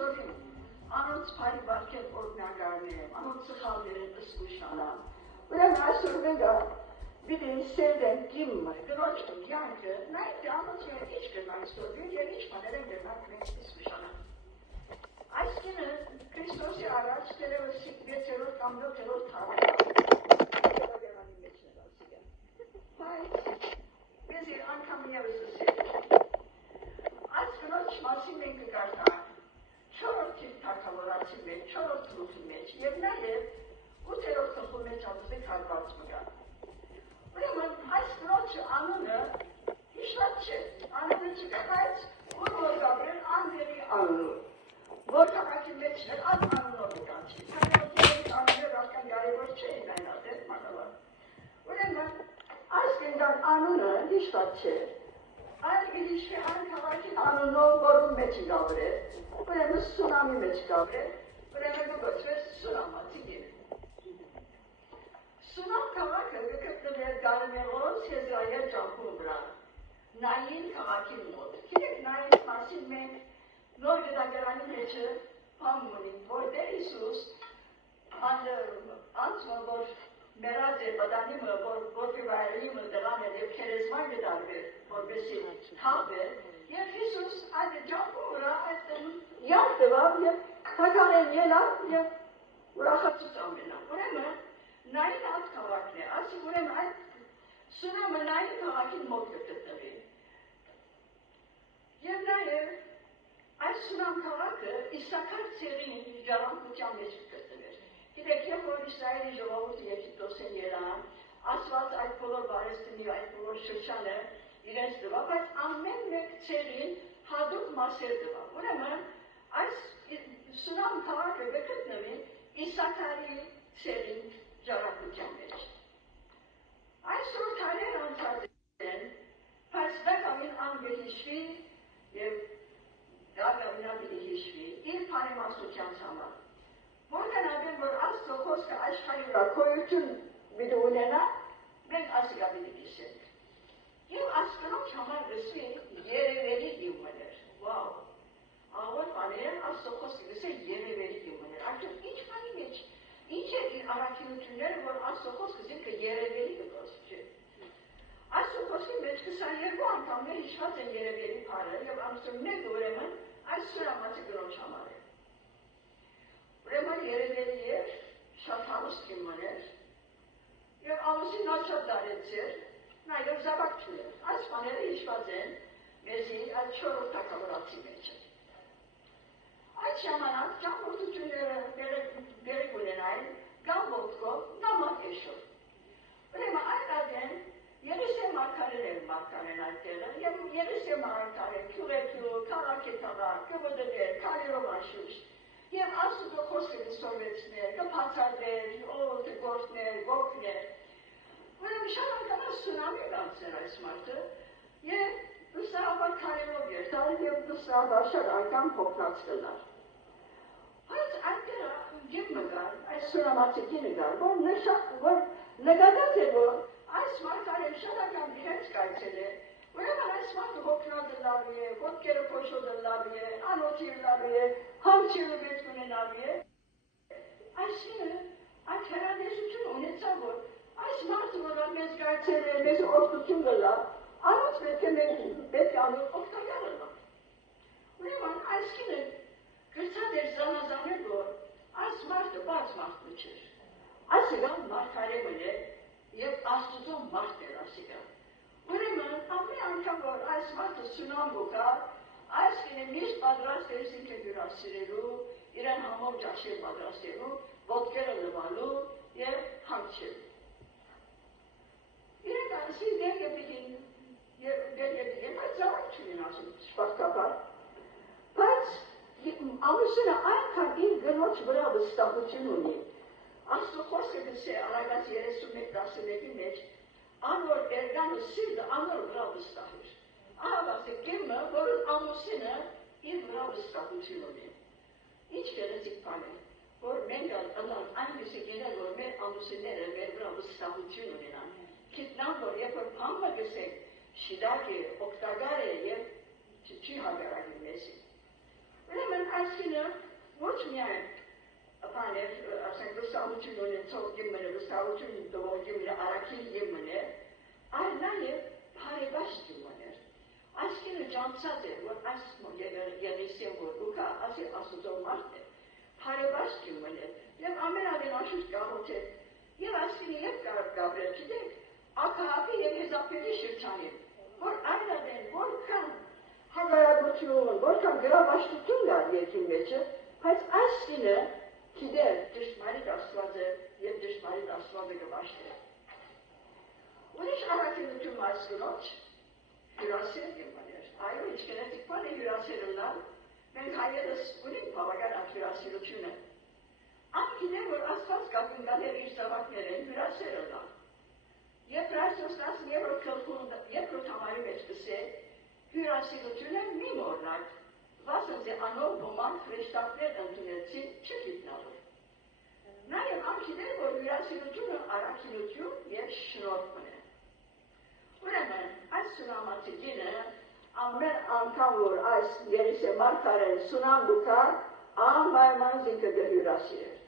Սորին, անոնց փայլ բարքեր օրգնագարներեմ, անոնց սխալներեն ըսկուշանամ, ուրեմն այսօր մենգա Biri sevden kimmi, gıroçku yankı, neydi anlatıyor, hiç gırmak istiyor, ya hiç manere gırmak ve ismişana. Aşkını, Kristos'u araç, terörist, ve terör, kamda terör tavırlar. Hayır, bizi ankamıya ısısıydı. Aşkını açmasın menkı kartar, çoror tip takalır açılmaya, çoror turulmaya, yerine bu terör takılmaya çalıştığı kalbatmaya. Ուրեմն այս գրոչը անունը հիշված չէ, անունը չկայց, որ որգաբրել անվերի անունով, որ քաղաքի մեջ էր այդ անունով կանչի, հայրացիների անունը ռասկան կարևոր չէ այնադեր մանավանդ։ Ուրեմն այս գնդան անունը հիշված չէ, այլ գիրիշի այն քաղաքի անունով որում մեջ գաբրել, ուրեմն սունամի մեջ գաբրել, ուրեմն գոչվեց սունամացի գիրը։ Սունամ քաղաքը գտնվել Գարմեղոս Հեզրայել ջամփու վրա, Նային քաղաքի մոտ։ Գիտեք, Նային մասին մենք նոր գդագարանի մեջ բան ունենք, որտեղ Հիսուս անցման որ մեռած է բադանիմը, որի վայրիմը դրան էր և քերեզման գդարվել, որպեսի թաղվել, և Հիսուս այդ ջամփու վրա յակ տվավ և թագարեն ելավ և ուրախացուց ամենավ։ Ուրեմն Նային այդ քաղաքն է, ասի ուրեմն այդ Սունամը Նային քաղաքին մոտ գտնվի։ Եվ նաև այս Սունամ քաղաքը Իսաքար ցեղին ժառանգության մեջ գտնվեր։ Գիտեք, երբ որ Իսրայելի ժողովուրդը Եգիպտոսեն ելան, Աստված այդ բոլոր բարեստնի, այդ բոլոր շրջանը իրենց տվավ, բայց ամեն մեկ ցեղին հատուկ մասեր տվավ։ Ուրեմն այս Սունամ քաղաքը գտնվի Իսաքարի ցեղին ժառանգության մեջ։ Այսօր թարեր անցած են, բայց դա կամին անգհիշվի և դա կամինաբինի հիշվի իր պարիմաստության համար։ Որքան ապեն, որ Աստծո խոսքը աշխարհի վրա գոյություն պիտի ունենա, մենք ասիկա պիտի կիսենք։ Եվ Աստծոց համար լսվի երևելի գիմներ, վաու, աղոր բաներ Աստծո խոսքը լսե երևելի գիմներ, արդյոք ինչ բանի մեջ Ինչ է իր առաքինությունները, որ Աստծո խոսքը զինքը երևելի կգործի չէ։ Աստծո խոսքի մեջ 22 անգամներ հիշված են երևելի բառը և ամսում մեկը ուրեմն այս սուրամացի գրոջ համար է։ Ուրեմն երևելի էր, շատ հարուստ գիմներ և ամուսին շատ դարեցեր, նաև զավակներ։ Այս բաները հիշված են մեզի այդ 4 թագավորացի մեջը։ Այդ ժամանակ ճամփորդությունները բերեք ունենային կամ ոտքով, կամ ակեշով։ Ուրեմն այդ ադեն Երեսե մարգարեն էր մարգարեն այդտեղը, և Երեսե մարգարեն քյուրեքյու, քաղաք-քաղաք, կվդդեր, քարերով անշուշտ, և Աստծո խոսքը կսորվեցներ, կբացատրեր, գործներ, ոգներ։ Ուրեմն շատ անգամ սունամի անցներ այս մարդը, և վստահաբար քարերով երթալ, և վստահաբար շատ անգամ հոգնած կլար։ Բայց այնտեղ գիմը գար, այս սունամացի գիմը գար, որ նկատած է, որ այս մարգարեն շատ անգամ իրենց կայցել է, ուրեմն այս մարդը հոգնածը լավի է, ոտքերը փոշոտը լավի է, անոթի լավի է, համչերը մեծ ունենալի է։ Այսինքն այդ հեռադեսություն ունեցավ, որ այս մարդը, որ մեզ կայցել է, մեզ օգնություն կլա, անոնց պետք է անոր օգտակար լա։ Ուրեմն այսինքն գրծած էր զանազանել, որ այս մարդը բաց մարդը չէր։ Ասիկա մարգարեն է և Աստծո մարդ էր ասիկա։ Ուրեմն ամեն անգամ, որ այս մարդը սունամ գար, այս կինը միշտ պատրաստ էր զինքը հյուրասիրելու, իրեն համով ճաշել պատրաստելու, ոտքերը լվալու և հանգչելու։ Իրենք ասի դեր եպիկին, բայց զավակ չունին ասում, շպարտապար։ Բայց ամուսինը այնքան իր գնոջ վրա վստահություն ունի։ Աստծո խոսքը գսե Արագած 31:11-ի մեջ անոր էրգանը սիրտը անոր վրա վստահ էր։ Ահա ասե գիմը, որ ամուսինը իր վրա վստահություն ունի։ Ինչ գեղեցիկ բան է, որ մենք այնպիսի գենել, որ մեր ամուսինները մեր վրա վստահություն ունենան։ Գիտնան, որ երբ որ բանը գսեք, շիդակ է, օգտակար է և չի հագարակի մեզի։ Ուրեմն այսինքն վստահություն ունեցող գիմները, վստահություն տվող գիմները առաքիլ գիմներ, այլ նաև բարեբաց գիմներ։ Այսինքն ջանցած է, որ այս եղիսեն որ ուկա ասի աստուծո մարդ է, բարեբաց գիմներ, եւ ամենալին աշուտ գաղութ է, եւ այսինքն եւ կարող գաբրել, գիտեք, ակահապի եւ հեզապերի շրջանին, որ այնադեն, որքան հագարագություն, որքան գրավաշտություն կար երկրի մեջը, բայց այսինը գիտեր դժմարիտ աստվածը եւ դժմարիտ աստվածը կվաշտի։ Ուրիշ առաքինություն այս գնոջ հյուրասեր գմաներ, այո, ինչքանեցիկ բան է հյուրասերըլան, մենք հայերս ունենք բավական հյուրասերությունը։ Անգին է, որ աստված կապինգաներ իր զավակներ են հյուրասերըլան։ Եվ Հրաշտոստաս երկրորդ համարի մեջ կսե, հյուրասիրությունը մի մորնակ, վասնզի անով ոմանք հրեշտակներ ընդունեցին չգիտնալով։ Նաև անգին է, որ հյուրասիրությունը առաքինություն և շնորհքն է։ Ուրեմն, այս սունամացի գինը, ամեն անգամ, որ այս երիսե մարգարեն սունամ դուքա, անպայման զինքը հյուրասիրեր։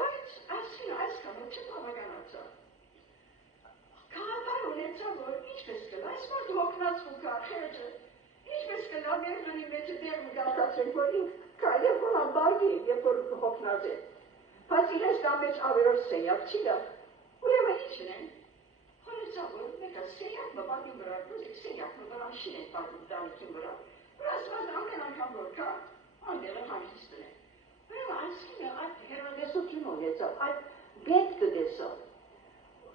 Բայց այս կամը չբավականացավ։ Քաղաքար ունեցա, որ ինչպես կլա, այս մարդ հոգնած ուկա, խերջը, ինչպես կլա, մեր դունի մեջը դեր մգարտացրենք, որ ինք կայլև որ ամբարգի, երբ որ հոգնած է, բայց իրենց դա մեջ ավերոր սենյակ չի գար, ուրեմն ինչն են, հորեցա, որ մեկա սենյակ մբարգին վրա, բուզիկ սենյակ մբրան շին են բարգին տանիքին վրա, որ ասված ամեն անգամ որ կա, անդեղը հանգիստն է, ուրեմն այսինը այդ հերադեսություն ունեցա, այդ բետ կդեսա,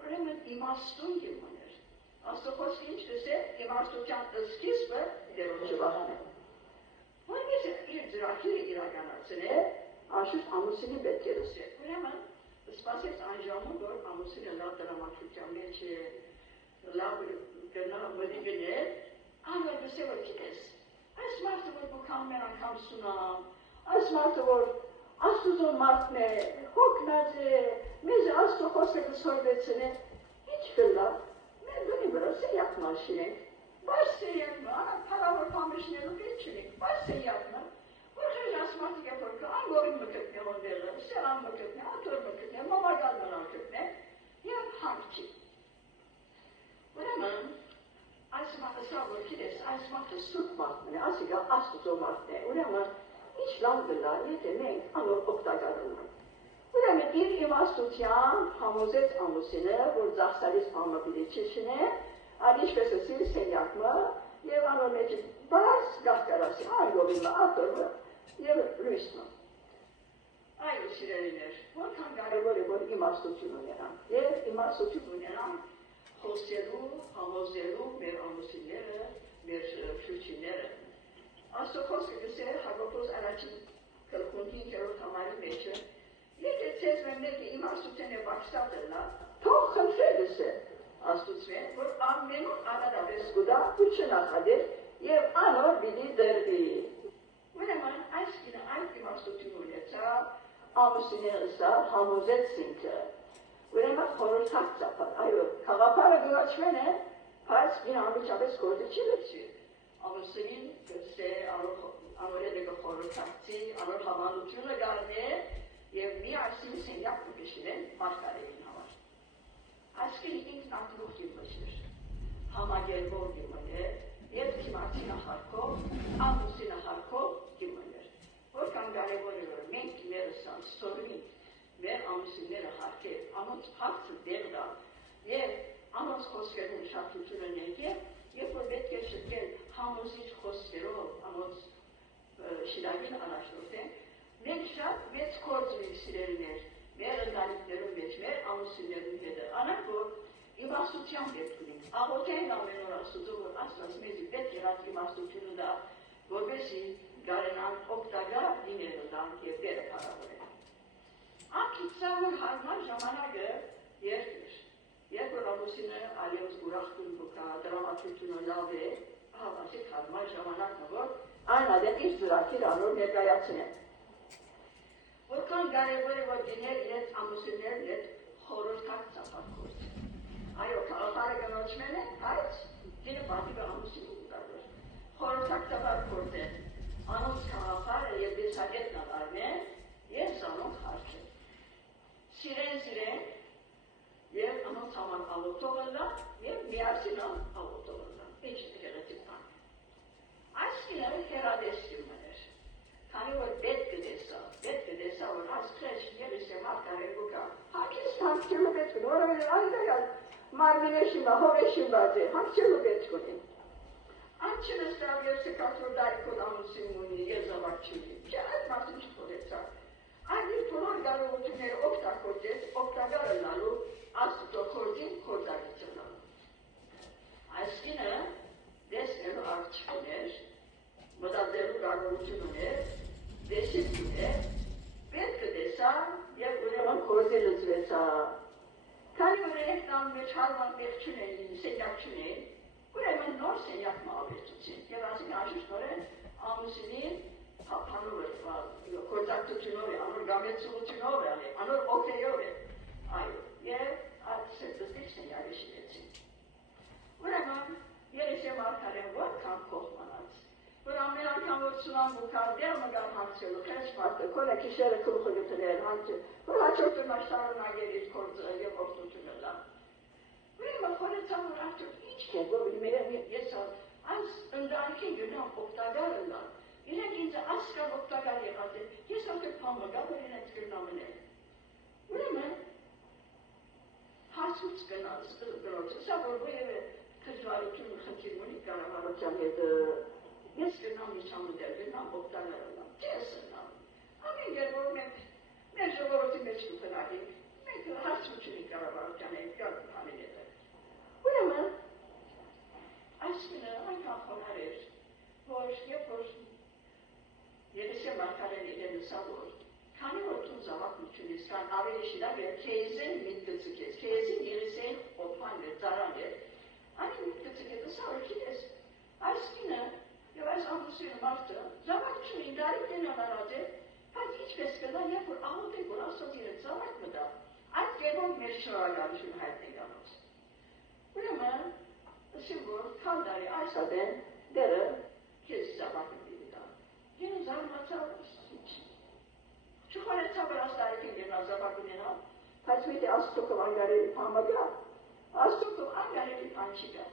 ուրեմն իմաստուն գիմոներ, աստոխոսի ինչ կսե, իմաստության սկիզբը դերոն չվախն է։ Որպես իր ձրակիրը իրականացն է, անշուշտ ամուսինի պետք է լսե։ Ուրեմն, սպասեց այն ժամում, որ ամուսինը լավ դրամատրության մեջ է, լավ գնա մդի գներ, անվեր գսե որ գիտես, այս մարդը որ բուքան մեր անգամ սունամ, այս մարդը որ աստուծո մարդն է, հոգնած է, մեզ աստոխոսը կսորվեցն է, ինչ կլա, մեր դունի վրա սեյակ մաշին ենք, բայց սեյակ ման, պարավոր պամիշներու պետ չնենք, բայց սեյակ ման, որ խեժ ասմարտիկ է որ կա, անգորին մկտնե ոնդեղը, սելան մկտնե, ատոր մկտնե, մամագալ մնան կտնե, և հանք չի։ Ուրեմն, այս մարդը սա որ գիտես, այս մարդը սուրբ մարդն է, ասիկա աստուծո մարդն է, ուրեմն, ինչ լավ գլա, եթե մենք անոր օգտակարում ենք։ Ուրեմն իր իմաստությամբ համոզեց ամուսինը, որ ծախսալիս համը պիտի չշնե, այլ ինչպես ասի սենյակը եւ անոր մեջ բաց գաղկարասի, այգովիմը, ատորը եւ լույսը։ Այո, սիրելիներ, որքան կարևոր է, որ իմաստություն ունենանք եւ իմաստություն ունենանք խոսելու, համոզելու մեր ամուսինները, մեր շուրջինները։ Աստոխոսը գսե Հակոբոս առաջին գլխուն 5-րդ համարի մեջը եթե ցեզ մեկը իմաստություն է բացատելա, թող խնդրելս է աստուծեն, որ ամենուր անարավես գուդա ու չնախադեր և անոր բիդի դրվի։ Ուրեմն այս կինը այդ իմաստություն ունեցա, ամուսինը ըսա համոզեց ինքը, ուրեմն խորհրդակ ծապար, այո, խաղապարը գնաչվեն է, բայց կին ամիջապես կորդը չի լեցի, ամուսինին գծե անորեդը կխորհրդակցի, անոր հավանությունը գարնե և մի այսին սենյակ կպիշին են մարգարեին համար։ Այսքին ինքն ակլուղ գիմներ, համագերվող գիմներ և կիմացինը հարկով, ամուսինը հարկով գիմներ։ Որքան կարևոր է, որ մենք մերս ստորվինք, մեր ամուսինները հարկեր, անոնց հարկը դեղդա և անոնց խոսքերում շատություն ունենք և որ պետք է շտկել համոզիչ խոսքերով, անոնց շիրագին առաջնորդենք, մենք շատ մեծ կորձ ունենք սիրելիներ, մեր ընտանիքներում մեջ, մեր ամուսիններում հետը, անակ որ իմաստության պետք ունենք, աղոթենք ամեն օր աստուծո, որ աստված մեզի պետք եղած իմաստությունը դա, որպեսզի գարենանք օգտագար լինելու դանք և դերը փառավորենք։ Անկիցա որ հարմար ժամանակը երկր, երբ որ ամուսինը այլևս ուրախություն բուկա, դրամատրությունը լավ է, հավասիկ հարմար ժամանակը, որ այն ադեն իր ծրակիր անոր ներկայացնեն։ Որքան կարևոր է, որ գիներ իրենց ամուսիններն հետ խորհրդակ ծապարկորդ։ Այո, քաղաքարը գնոջմեն է, բայց գինը պատիվը ամուսին ուտավոր։ Խորհրդակ ծապարկորդ են, անոնց քաղաքարը և դեսագետ նավարն են, և զանոնք հարկ են։ այդայալ մարմինը շիմա, հորը շիմված է, հանքչելու պետք ունին։ Անչինը ստավ և սեկատոր դարիքոտ ամուսին մունի, ես զավակ չունի, չէ այդ մարդը չփորեցա։ Այդ իր բոլոր կարողությունները օգտագործեց, օգտակար ըլլալու Աստծո խորձին խորձակցելու։ Այսինքն դեսնելու արժեք ուներ, մտածելու կարողություն ուներ, դեսիք ուներ, պետք է տեսա և ուրեմն խորձի լծվեցա։ Քանի օրենք տան մեջ հարման մեղ չունեն, սենյակ չունեն, ուրեմն նոր սենյակ մահավեցուցին և ասին աշուշտորեն ամուսինին հապանով խորձակցությունով է, անոր գամեցողությունով է, անոր օգտեյով է, այո, և այդ սեպտստիկ սենյակը շինեցին։ Ուրեմն երեսե մարգարեն որքան կողմանած, որ ամեն անգամ որ սունան բուքար դեր մգար հանցելու, խես մարդը, կոնը կիշերը կլուխը գտրել հանցել, որ հաչորդը մաշտարունագերից կործը և օգտությունը լավ։ Ուրեմն խորեցան որ արդյոք ինչ կեն, որ ես այս ընդանքին գնամ օգտագարը լավ, իրենք ինձ ասկան օգտագար եղած են, ես արդյոք պամը գա, որ իրենց գրնամն է։ Ուրեմն հասուց գնոց, սա որ ոյև է քրվարություն խնդիր մունի կառավարության հետ ես գնամ իշխանը դեր գնամ օգտագարը լավ, չես լավ։ Ամեն երբ որ մեր ժողովրդի մեջ դուքնագենք, մենք հասուչունի կառավարության հետ կար ամեն հետը։ Ուրեմն այսինքն այնքան խոնար էր, որ երբ որ Երեսե մարգարեն իրեն լսա որ քանի որ դու զավակությունից կան ավելի շիրակ էր քեզեն միտկծկեց, քեզին երեսեն օփան էր, ծարան էր, Ani միտկծկեց, սա որ քիես, այս կինը և այս ամուսինը մարդը զավակությունին դարիքն անարած է, բայց ինչպես կդա, երբ որ աղոտ է, որ ասոց իրեն զավակ մտա, այդ կերվով մեր շնորհակալություն հայտնի գանոց։ Ուրեմն, ասում որ քան դարի այս ադեն դերը քեզ զավակը Ես զարմացավ չխորեցավ որ աստարիքին գնալ զավակ ունենալ, բայց միտի աստուքով անգարելի պամը գա, աստուքով անգարելի պան չի գա։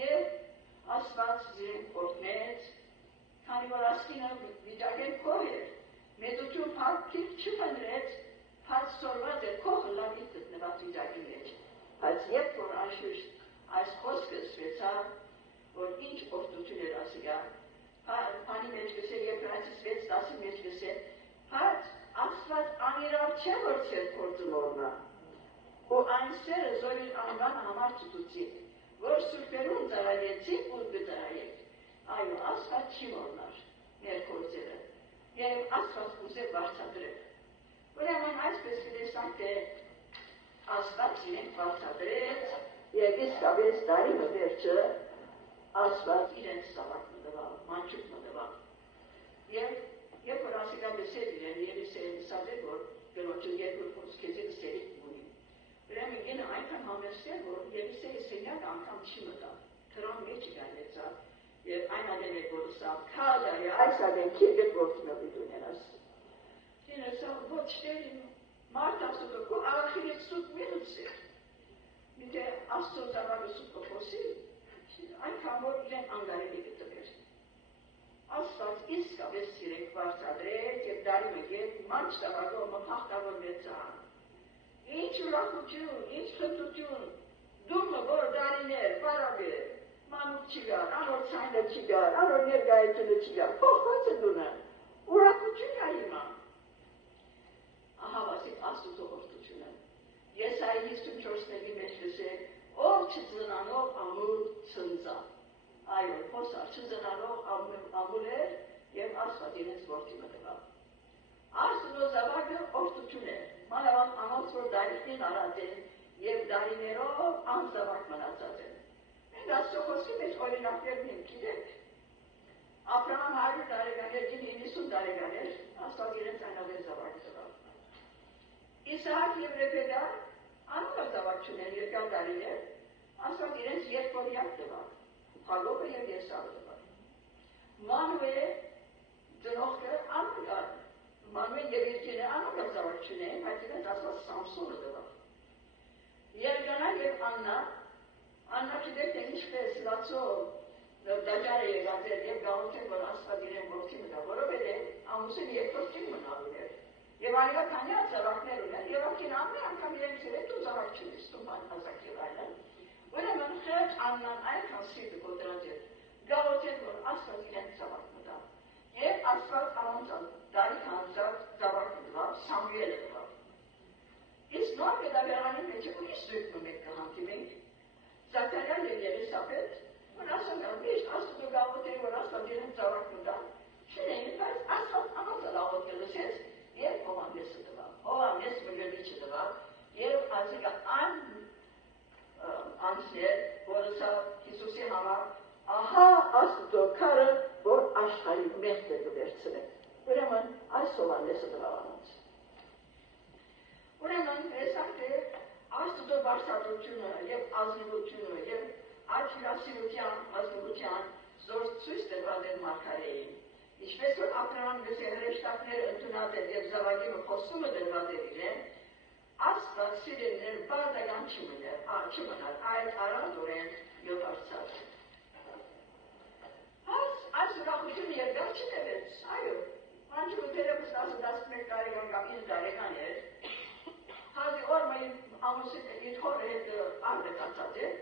Եվ ասված զիրեն կորտնեց, քանի որ ասկինը վիճակեն կող էր, մեծություն պարքիք չպնդրեց, բայց սորված էր կողը լավիտ գտնված վիճակի մեջ։ Բայց երբ որ անշուշտ այս խոսքը սվեցավ, որ ինչ որդություն էր ասիգա, Pani մեջ գսել և Հրանցիս 6:10 մեջ գսել, բայց աստված անիրավ չէ, որ ծեր կործնորնա, ու այն սերը զորին անվան համար ծուտուցի, որ սուրպերուն ծարայեցիք ու գծարայեք, այո, աստված չի մորնար մեր կործերը, և աստված ուզե վարցադրել։ Ուրեմն այսպես կտեսանք, թե աստված իրենք վարցադրեց, և իսկապես դարի մվերջը աստված իրենց զավակ մտվալ, մանչուկ մտվալ։ Երբ որ ասիկա լսել իրեն, երիսեին լսած էր, որ գնոջը երկրորդ խոսքեզի լսերիք մունի։ Ուրեմն գինը այնքան համերսել, որ երիսեի սենյակ անգամ չի մտա, թրան մեջը գայնեցավ, և այն ադեն էր, որ լսավ, քազարի այս ադեն քիրգետ որդինը բիդունեն աս։ Գինը սա ոչ տերին, մարդ աստուծո, կու աղախիրից սուտ մի լսեր։ Միթե աստծո զավակը սուտ կխոսի, այնքան որ իրեն անգարելի գտվեր։ Աստված իսկապես սիրեք վարցադրեց և դարի մգետ մանչ զավակով հաղթավորվեցան։ Ինչ ուրախություն, ինչ խնդություն, դումը որ դարիներ, բարաբեր, մանուկ չի գար, անոր ցայնը չի գար, անոր ներգայությունը չի գար, փոխված է դունը, ուրախություն կա հիմա։ Ահա ասիկ աստուծո որդությունը։ Եսայի 54-ների մեջ լսեք, ով չծնանով ամուր ծնծա։ Այո, խոսար չծնանով ամուր էր և աստված իրենց որդի մտվավ։ Աստծո զավակը որդություն էր, մանավանդ անոնց որ դարիքին արած են և դարիներով անզավակ մնացած են։ Մենք աստծո խոսքի մեջ օրինակներ մենք գիտենք։ Աբրահամ 100 տարեկան էր, 90 տարեկան էր, աստված իրենց այնավեր զավակ տվավ։ Իսահակ և Ռեբեկա անոնք զավակ չունեն երկար տարիներ, աստված իրենց երկորյակ տվավ, Հակոբը և Եսավը տվավ։ Մանուել ծնողքը անոնք, Մանուել և իր կինը անոնք զավակ չունեն, բայց իրենց աստված Սամսոնը տվավ։ Երգանա և Աննա գիտեք թե ինչպես լացով դաջարը եղած էր և գաղութ էր, որ աստված իրեն որդի մտա, որովհետև ամուսին երկրորդ կին մնալու էր։ Եվ այլը քանյա ծավակներ ունեն, եւ ակին ամեն անգամ իրենք իրեք ու ծավակ չունի ստուփան ազակ եւ այլն։ Ուրեմն խեղճ աննան այդքան սիրտը կոտրած է, գաղութեր, որ Աստված իրենք ծավակ մտա։ Եվ Աստված անոնց դարի հանձավ ծավակ դվավ, Սամուելը դվավ։ Իսկ նոր գետագարանի մեջ ուրիշ զույգ մեկ կհանդիպենք, Զաքարիան եւ Ելիսաբեթ, որ ասում են, միշտ Աստծո գաղութեր, որ Աստված իրենք ծավակ մտա, չնեին, բայց Աստված անոնց լավոտ լսեց եւ Հովհաննեսը դվավ։ Հովհաննես մգրիչը դվավ եւ ասիկա անցներ, որը սա Հիսուսի համար, ահա Աստծո քարը, որ աշխարհի մեղք է վերցնել։ Ուրեմն այս Հովհաննեսը դվավ անոնց։ Ուրեմն տեսակ թե Աստծո բարձրությունը եւ ազնվությունը եւ աչքասիրության, ազնվության զոր ցույց տված են մարգարեին։ Ինչպես որ Աբրահամ գսե հրեշտակները ընդունած էր եւ զավակի խոսումը դրված էր իրեն, Աստված սիրելիներ բարդական չմնար, այդ առանձորեն և արցած։ Այս ուրախությունը երկար չտևեց, այո, անջուրը դերևս 10-11 տարեկան կամ 9 տարեկան էր, հազի օրը ամուսինը իր հորը հետ արդեկացած էր,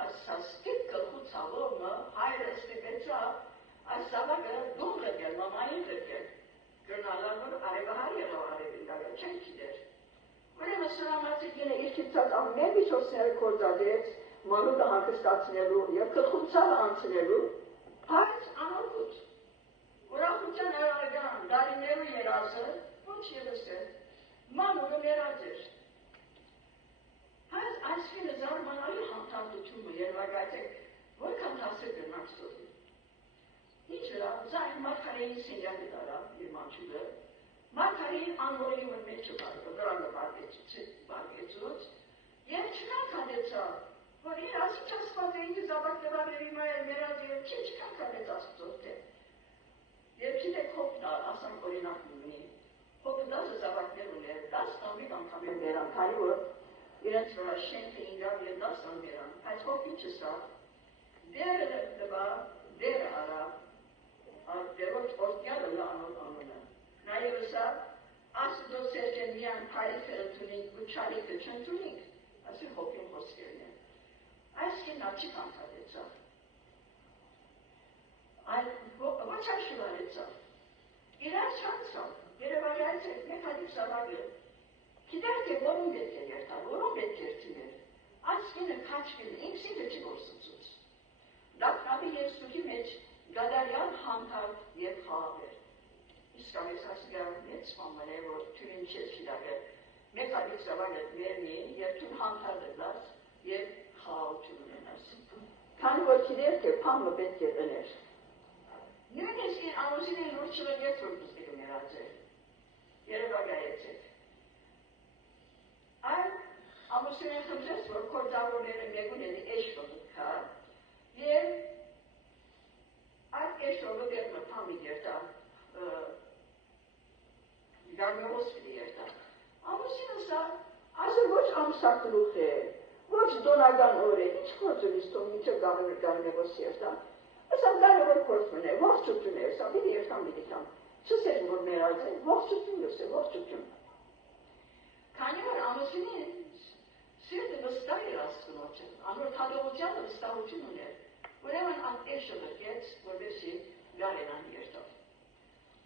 հասաստիկ գլխու ցավոմը հայրը ստիպեցավ, այս զավակը դում լգել, մամային լգել, գրնալար, որ արևահար եղավ արևին, չեն գիտեր։ Ուրեմն սրամացիկինը իր քիծած ամեն միջոցները կործադրեց մանուկը հանգստացնելու եւ գլխուցավը անցնելու, բայց անօգուտ։ Ուրախության արարական դարիներու երազը ոչ ևս է, մանուկը մեռած էր։ Բայց այսինքն զարմանալի համտարդությունը երևակայեց, որքան հասել գնաց սովի։ Ինչ վրա, զայն մարգարեին սենյակը դարավ իր մանչուկը, Մարգարեին անորիում են մեջ վրանը բարգեցուց, և չկանքանեցավ, որ իր ասիչ ասված է ինձ զավակ լվարների մայր մերած և չկանքանեց աստծոտ է։ Եվ գիտեք հոպնալ, ասանք օրինակ ունի, հոպնազը զավակներ ուներ, 10 տամիկ անգամ են մերան, քանի որ իրենց վրա շենքը ինգավ և 10 տամ մերան, այս հոպի չստավ, դերը լվա, դերը արավ, դերոց որդյալը լանոտ անունը։ Նաև սա, Աստծո սերքը միան փարիքը ընդունենք ու չարիքը չընդունենք, ասի հոպին խոսքերն են։ Այս կինա չի կանքադեցավ։ Ոչ աշխվարեցավ։ Իրար չանցավ, երևակայեց էր մեկ հատիկ զավակը։ Գիտեք թե որում պետք է երթալ, որում պետք է երթիներ։ Այս կինը քաչկին ինքս ինքը չի գործծուց։ Դապնավի և ստուքի մեջ գադարյան համթար և խաղավ էր։ Իսկ ամես ասիգար մեծ մամն է, որ թյուրին չես չիդագը, մեկ հատիկ զավակը մերնի և թուն համթար դրված և խաղություն ունենաս։ Քանի որ գիտեր թե փամը պետք է դներ։ Նույնիսկ իր ամուսինին լուր չվերգեց, որ պստիկը մերած է։ Երևակայեցեք։ Այն ամուսինին խնդրեց, որ կործավորները մեկուն էլի էշվը կա և այդ էշվը դերմը փամի երտա Գարմեոս պիտի երտա։ Ամուսինը սա, ասը ոչ ամսակլուխ է, ոչ դոնական օր է, ինչ կործունից թող միչև Գարմեոս երտա։ Ասա կարևոր կործուն է, ողջություն է, սա պիտի երտամ պիտի կամ, չսեր որ մերած է, ողջություն լս է, ողջություն։ Քանի որ ամուսինին սիրտը վստահ էր աստկնոջը, անոր թադողությանը վստահություն ուներ, ուրեմն այդ էշը լրկեց, որովհետեւ գարենան երտավ։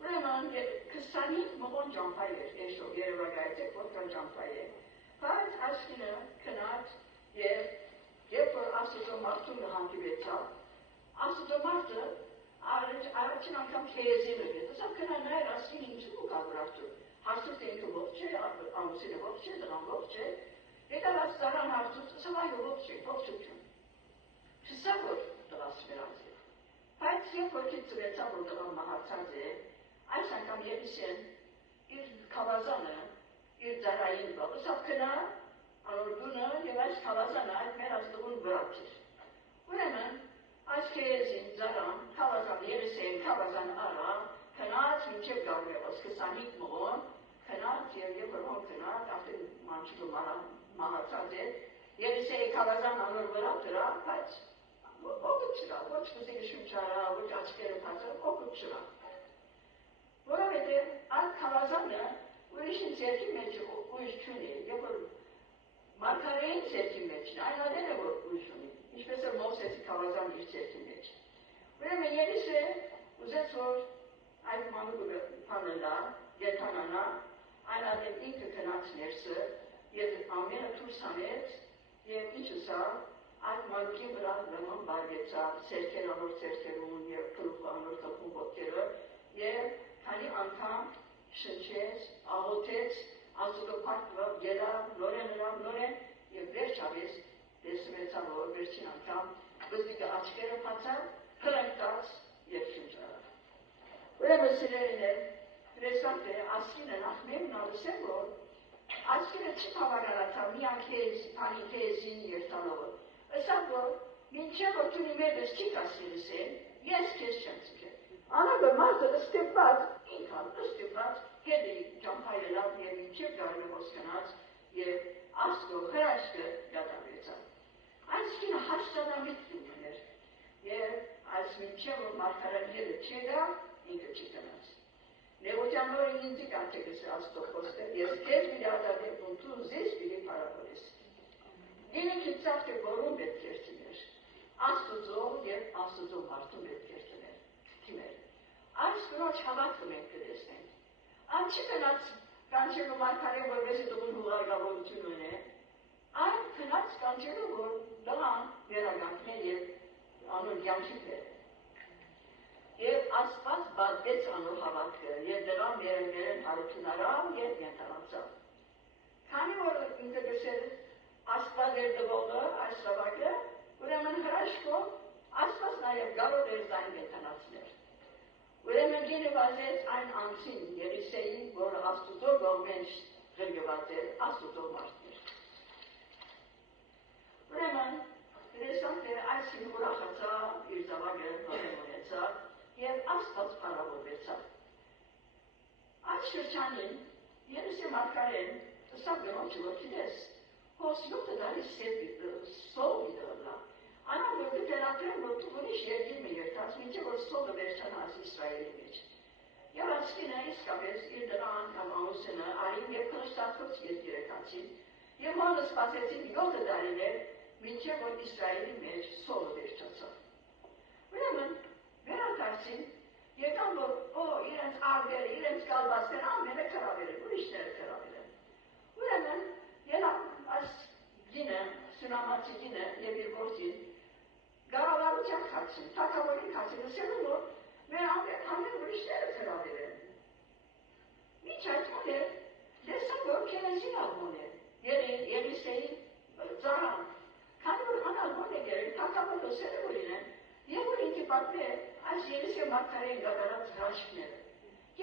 Ուրեմն 25 մղոն ճամփա էր էշով երևակայեցեք, որքան ճամփա է, բայց աշխինը քնած և երբ որ Աստծո մարդուն հանդիպեցավ, Աստծո մարդը առաջին անգամ քեզին էր, ասա քնա նայր աշխինը ինչու կավորացու, հարցուց թե ինքը ողջ է, ամուսինը ողջ է, դրան ողջ է, եկավ աստծարան հարցուց, ասա այո ողջ է, ողջություն, չսա որ դրաս մերած է, բայց երբ որ քիչ ծվեցավ, որ դրան մահացած է, այս անգամ Ելիսեն իր քավազանը, իր ձարային բաղ, սավ կնա, անոր դունը և այս քավազանը այդ մեր աստղուն վրապ էր։ Ուրեմն, այս կեզին ձարան, քավազան Ելիսեն քավազան արա, կնաց մինչև Գարմեոս, 25 մղոն, կնաց և երբ որ հոն կնաց, արդեն մանչուկը մահացած է, Ելիսեի քավազան անոր վրապ դրա, բայց օգուտ չրա, ոչ կուզիկը շունչարա, ոչ աչկերը պացը, օգուտ չրա։ Որովհետև այդ քավազանը ուրիշին ձերքի մեջ ուժ չունի, երբ որ մարգարեին ձերքի մեջն, այն ադերը որ ուժ ունի, ինչպես որ Մովսեսի քավազան իր ձերքի մեջ։ Ուրեմն Ելիսե ուզեց որ այդ մանուկը փանելա, գեթանանա, այն ադեմ ինքը գնաց ներսը, եւ ամենը դուրս հանեց, եւ ինչը սա այդ մանուկի վրա նման բարգեցավ, սերքերանոր սերքերուն եւ քլուխանոր քլխուն ոտքերը, եւ քանի անգամ շնչեց, աղոթեց, Աստծո փառքը գերավ, նորեն եւ վերջապես դեսմեցավ որ վերջին անգամ բզդիկը աչքերը փացավ, քրկած եւ շնչավ։ Ուրեմն սիրելիներ, դրեսանք է ասինը նախմեն նալսեմ որ աչքերը չի հավանալացավ միան քեզ, քանի քեզին երթալով։ Ըստ որ մինչև որ դու մերս չի կասիրսեն, ես քեզ չեմ ցկել։ Անագը մարդը ստիպված, ինքան ստիպված, հետի ճամփայելավ եւ մինչև գարնոց գնաց եւ Աստծո հրաշքը գտավեցավ։ Այսինքն հաշտանամիտ դուներ եւ այս մինչև որ մարգարեները չեղա, ինքը չգնաց։ Նեոջանորը ինձ կանչեց Աստծո խոսքը, ես քեզ միադադեմ ու դու զես պիտի փառաբանես։ Ինքը ցավը որում պետք է լիներ։ Աստծո եւ Աստծո մարդու պետք է լիներ։ Թիմեր։ Այս կնոջ հավատքը մենք կտեսնենք։ Անչի կնաց կանչելու մարգարեն որպեսզի դու հուղարկավորություն ունե, այն կնաց կանչելու որ դրան վերագանքներ եւ անոր յանքի բեր։ Եվ Աստված բացեց անոր հավատքը եւ դրան վերեն հարությունարավ եւ ենթանացավ։ Քանի որ ինքը գսել Աստված էր դվողը այս սավակը, ուրեմն հրաշքով Աստված նաեւ գարով էր զայն ենթանացնել։ Ուրեմն գինը վազեց այն անցին Ելիսեին, որ Աստուծո գողմեն գրգված էր, Աստուծո մարդն էր։ Ուրեմն դրեսանք է այսին ուրախացավ, իր զավակը նորմոնեցավ և Աստված պարավորվեցավ։ Այս շրջանին Ելիսե մարգարեն սա գնոջը որ գիտես, հոս 7 տարի սով իդրլա, Անավոր կտերակրեմ, որ դու ուրիշ երկիր մի երթաց, մինչև որ սովը վերջանաց Իսրայելի մեջ։ Եվ ասկինը իսկապես իր դրան կամ ամուսինը արին և կնշտացոց երկիրեկացին, և հոնը սպասեցին 7 տարիներ, մինչև որ Իսրայելի մեջ սովը վերջացավ։ Ուրեմն, վերադարձին, եկան որ իրենց արգերը, իրենց գալբասները ամենը կրավեր են, ուրիշները կրավեր են։ Ուրեմն, այս գինը, սունամացի գինը և իր գործին, Գարավարության խացին, թակավորին խացին, ասելու որ մեր ամեն ուրիշները կրավեր են։ Միչ այդ մոն է, լեսան որ կենեսին ալմոն է, Ելիսեի ծարան, քանի որ անալմոն է գերել, թակավոր լոսերը որ իրեն, և որ ինքի պատմե այս Ելիսե մարգարեին գատարած հրաշքները։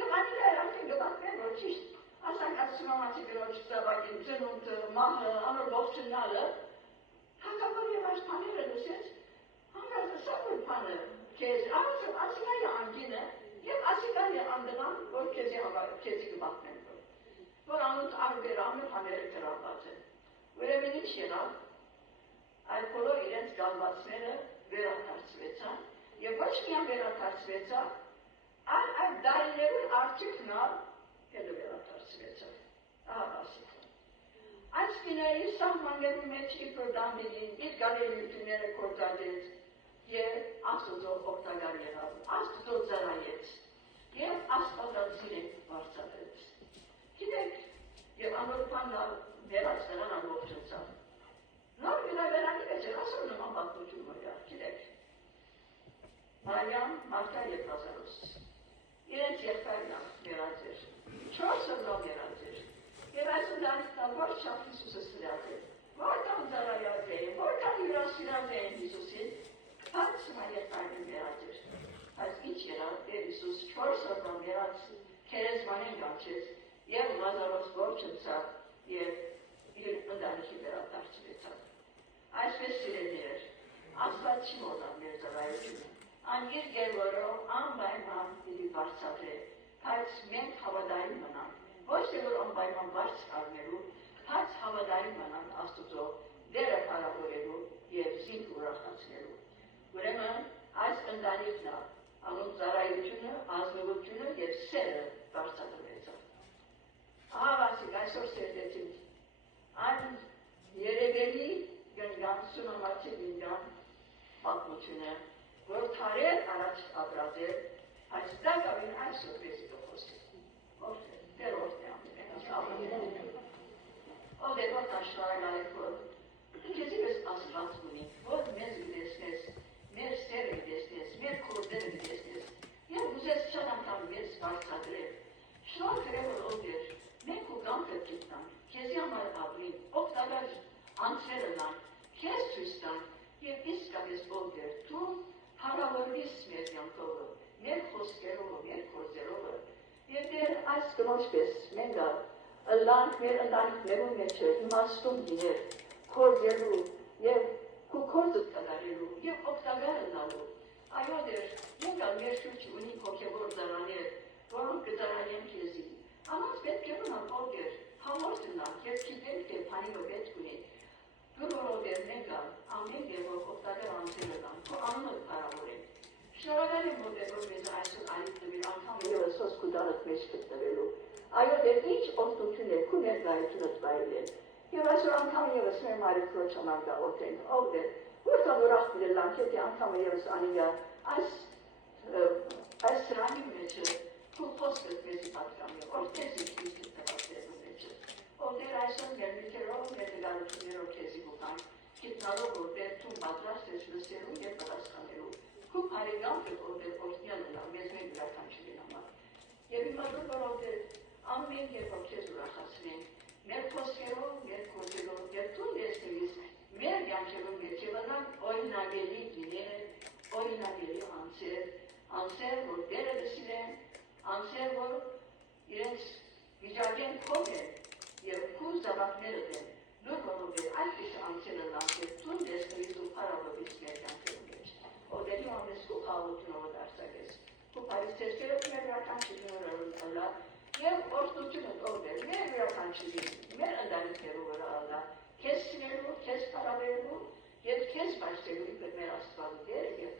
Եվ անիլայր արդեն գպատմեն, որ ճիշտ, ասանք այս սունամացի գրոջ ծավակին, ծնունդ, մահը, անոր ողջնալը, թակավոր և այս պաները լուսեց, Սակույն պանը կեզ, ասիկայի անգինը և ասիկայի անդնան, որ կեզի կբատմեն որ անուտ արբեր ամեն պաները կրավված են։ Ուրեմն ինչ եղավ, այդ բոլոր իրենց գալվածները վերադարձվեցան և ոչ միան վերադարձվեցան, այդ դարիներուն արդյունքնալ հետո վերադարձվեցան։ Ահա ասիկ։ Այս կիների սահմաններու մեջ իբր դամբիգին իր գալելությունները կործադեց և Աստուծո օգտագար եղավ, Աստուծո ծառայեց և Աստվածածին վարձատրեց։ Գիտեք, և անոր բանալ վերած նրան ամբողջացավ։ Նոր գրավերանի մեջ էր ասոր նման պատմություն մոյա, գիտեք։ Մարիամ, Մարտա և Լազարոս, իրենց եղբայրն վերած էր, 4 օրվա վերած էր, և այս ընտանիքն որ չափ Հիսուսը սիրած էր, որքան ծառայած էին, որքան հյուրասիրած էին Հիսուսին, Բայց եղբայրն վերած էր, բայց ինչ եղավ, և Հիսուս 4 օրվա վերած քերեզմանին կանչեց և Լազարոս ողջունցավ և իր ընտանիքի վերադարձվեցավ։ Այսպես սիրելիներ, Աստված չի մոռանա մեր ծառայությունը, ան իր գերորով անպայման պիտի վարձատրե, բայց մենք հավատային մնանք, ոչ թե որ անպայման վարձ առնելու, բայց հավատային մնանք Աստուծո դերը փառավորելու և զինք ուրախացնելու։ Ուրեմն այս ընտանիքն անոնց ծառայությունը, ազնվությունը և սերը վարձատրվեցավ։ այսօր սերտեցին այն երևելի գնգան սունամացի գնգան պատմությունը, որ թարեր առաջ ապրած էր, այս դա գավին այսօր բեսի դոխոսի։ Դեր որդի Ով դեր որդան շնորհակալ եք, որ քեզի մեզ աստված ունի, որ մեզ գտեսնես, մեր սերը գտեսնես, մեր կորձերը գտեսնես, և ուզես շատ անգամ մեզ վարձադրել։ Շնորհակալ որ ով դեր, մենք ու գամքը գտնան, քեզի համար ապրին, օգտակար անձերը լան, քեզ ցույց տան, և իսկապես ով դեր, դու հարավորվիս մեր յանքովը, մեր խոսքերովը, մեր կորձերովը, և դեր այս կնոջ պես մենք լանք մեր ընտանիքներում մեջը իմաստուն լիներ, կորձելու և քու կորձը կատարելու և օգտակար լալու։ Այո դեր, մենք մեր շուրջը ունենք հոգևոր ծառաներ, որոնք կծառայեն քեզի։ Անոնց պետք է ունենան ով դեր, համոզտ լինանք և գիտենք թե բանիվը պետք ունի։ Դուր որ դեր մենք ամեն դեպքում օգտակար անձեր լինանք, քո անունը փառավորենք։ Շնորհակալ եմ որ դեր որ մեզ այսօր այլ տվիր անգամ ևս հոսք ու դարդ մեջ գտնվելու։ Այո դեր ինչ օգնություն է քու ներկայությունը տվայել։ Եվ այսօր անգամ ևս մեր մայրը քրոջ համար գաղութենք, ով դեր, որքան ուրախ դրելանք, եթե անգամ ևս անիգա այս սրանի մեջը քու խոսքը մեզի պատկամի, ով քեզի քիստը տվացելու մեջը, ով դեր այսօր մեր միքերով, մեր նգարություններով քեզի բուխան, գիտնալով որ դեր թուն պատրաստ ես լսելու և պատասխանելու, քու բարեգամքը ով դեր օրհնյալ ունա, մեզ մեր ուրախանչելի համար։ Եվ հիմա դուր որ ով դեր ամեն երբ քեզ ուրախացնենք, մեր խոսքերով, մեր կորձերով, և թուն դեսնելիս մեր յանքերում մեջ և նրանք օրինագելի լինեն, օրինագելի անձեր, որ դերը լսիրեն, անձեր, որ իրենց վիճակեն փող են և քու զավակները դեն, դուր որ ով դեր այդպես անձերը լանք, թուն դեսնելիս ու պարավորվից մեր յանքերում մեջ, ով դերի ամես քու խաղությունով դարձակես, քու պարից ծերքերով մեր վրականչությունով ըլա, և օրհնությունը ով դեր, մեր վրականչություն, մեր ընտանիքներով վրա ալա, քեզ սիրելու, քեզ պարավորելու և քեզ բարձելու իբր մեր աստվածը դերը և